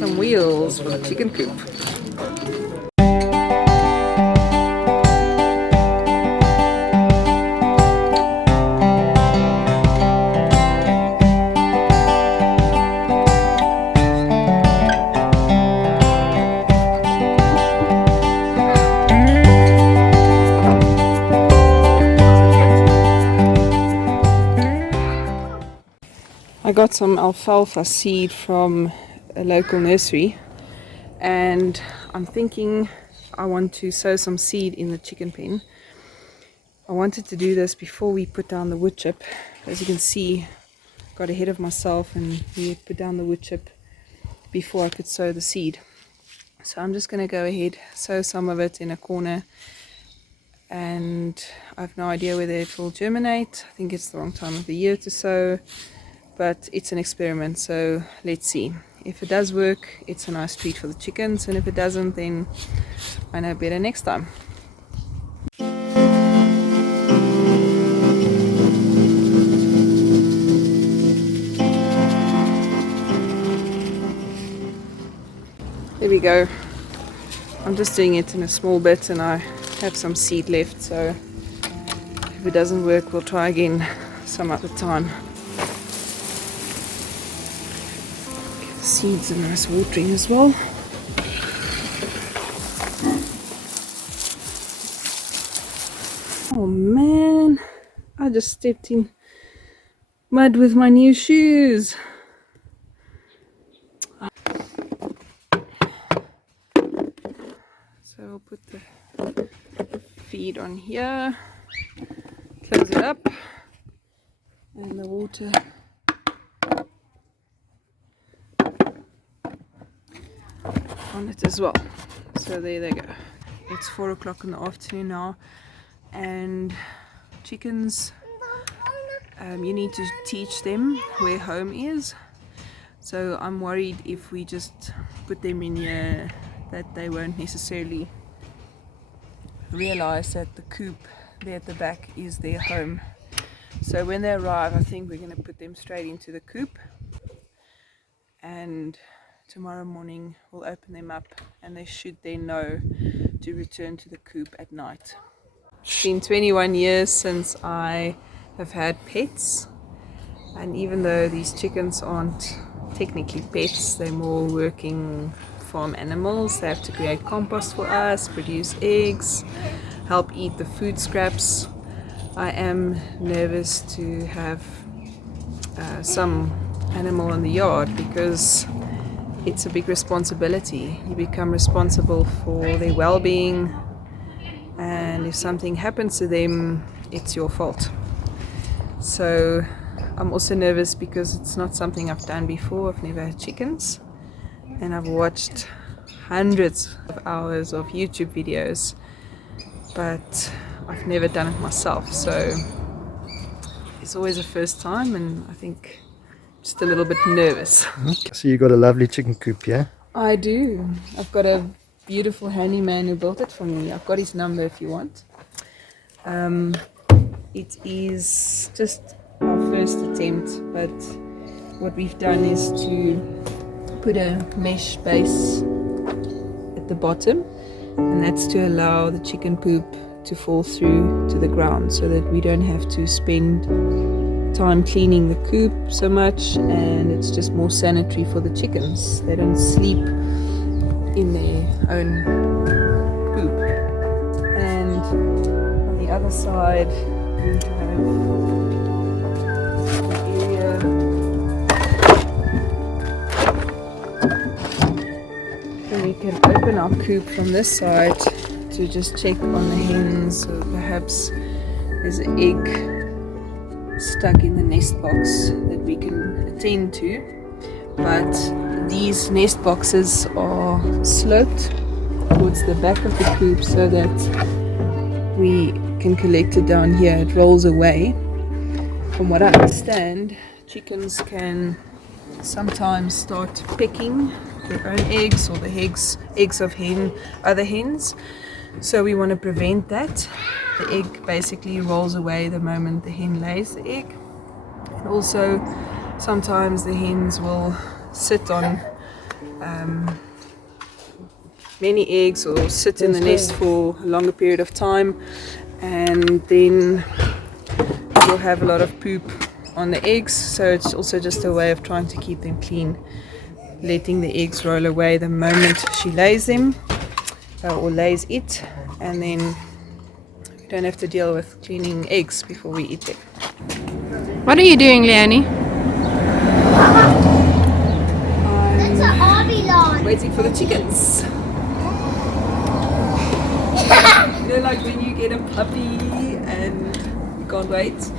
some wheels for the chicken coop. I got some alfalfa seed from a local nursery, and I'm thinking I want to sow some seed in the chicken pen. I wanted to do this before we put down the wood chip. As you can see, I got ahead of myself and we put down the wood chip before I could sow the seed. So I'm just going to go ahead, sow some of it in a corner, and I have no idea whether it will germinate. I think it's the wrong time of the year to sow, but it's an experiment, so let's see. If it does work, it's a nice treat for the chickens, and if it doesn't, then I know better next time. There we go. I'm just doing it in a small bit, and I have some seed left, so if it doesn't work, we'll try again some other time. Seeds are nice watering as well. Oh man, I just stepped in mud with my new shoes. So I'll put the feed on here, close it up, and the water on it as well. So there they go. It's 4 o'clock in the afternoon now, and chickens, you need to teach them where home is. So I'm worried if we just put them in here that they won't necessarily realize that the coop there at the back is their home. So when they arrive, I think we're going to put them straight into the coop, and tomorrow morning we'll open them up, and they should then know to return to the coop at night. It's been 21 years since I have had pets, and even though these chickens aren't technically pets, they're more working farm animals. They have to create compost for us, produce eggs, help eat the food scraps. I am nervous to have some animal in the yard because it's a big responsibility. You become responsible for their well-being, and if something happens to them, it's your fault. So I'm also nervous because it's not something I've done before. I've never had chickens, and I've watched hundreds of hours of YouTube videos, but I've never done it myself. So it's always a first time, and I think just a little bit nervous. So you got a lovely chicken coop, yeah? I do. I've got a beautiful handyman who built it for me. I've got his number if you want. It is just our first attempt, but what we've done is to put a mesh base at the bottom, and that's to allow the chicken poop to fall through to the ground so that we don't have to spend time cleaning the coop so much, and it's just more sanitary for the chickens. They don't sleep in their own poop. And on the other side we have an area where we can open our coop from this side to just check on the hens, or perhaps there's an egg stuck in the nest box that we can attend to. But these nest boxes are sloped towards the back of the coop so that we can collect it down here. It rolls away. From what I understand, chickens can sometimes start pecking their own eggs or the eggs of other hens. So we want to prevent that. The egg basically rolls away the moment the hen lays the egg. And also sometimes the hens will sit on many eggs or sit in the nest for a longer period of time, and then you'll have a lot of poop on the eggs. So it's also just a way of trying to keep them clean, letting the eggs roll away the moment she lays them or lays it, and then we don't have to deal with cleaning eggs before we eat them. What are you doing, Leonie? That's an army line. Waiting for the chickens. You know, like when you get a puppy and you can't wait?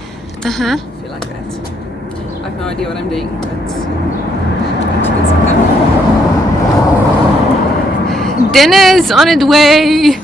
Uh-huh. I feel like that. I have no idea what I'm doing, but the chickens are coming. Dinner's on its way.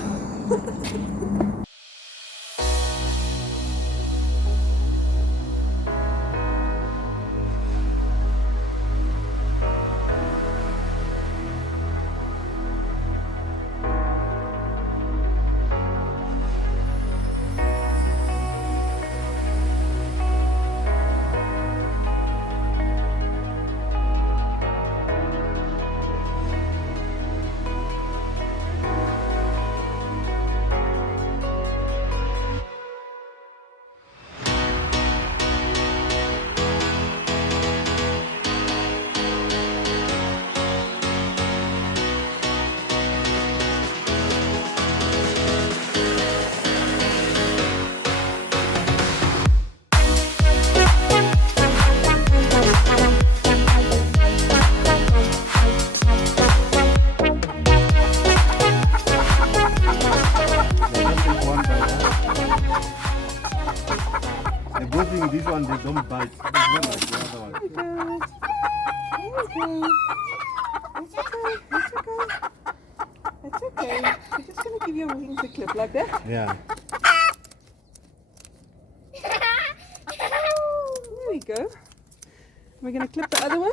The good thing, this one, they don't bite. It's not like the other one. It's okay. We're just going to give your wings a clip like that. Yeah. There we go. We're going to clip the other one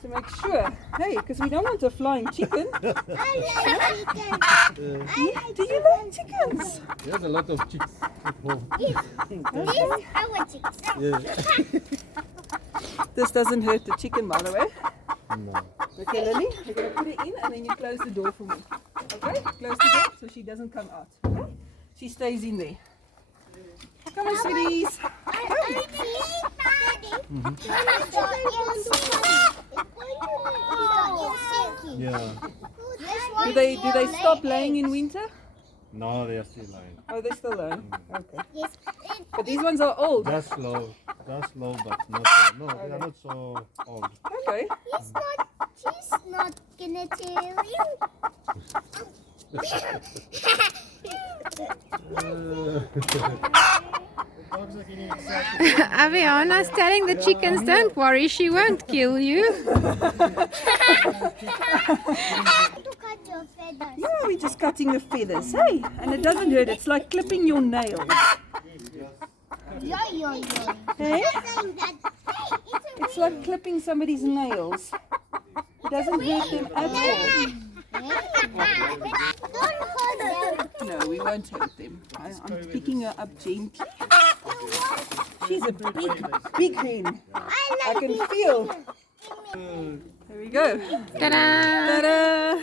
to make sure. Hey, because we don't want a flying chicken. I like chicken. Do you like chickens? There's a lot of chicks at home. These our chicks. Yeah. This doesn't hurt the chicken, by the way. No. Okay, Lily, we're going to put it in and then you close the door for me. Okay? Close the door so she doesn't come out. Okay? She stays in there. Come on, sweeties. Yeah. Do they stop laying in winter? No, they are still lying. Oh, they're still laying. Okay. But these ones are old. Just slow, but not no, they are not so old. Okay. She's not gonna tell you. Aviana's telling the chickens, don't worry, she won't kill you. To cut your feathers. Yeah, we're just cutting the feathers, hey? And it doesn't hurt. It's like clipping your nails. Yo. Hey? Saying that. Hey, It's like clipping somebody's nails. It doesn't hurt them at all. Don't hold them. No, we won't hurt them. I'm picking her up gently. She's a big hen. I can feel. There we go. Ta-da! Ta-da!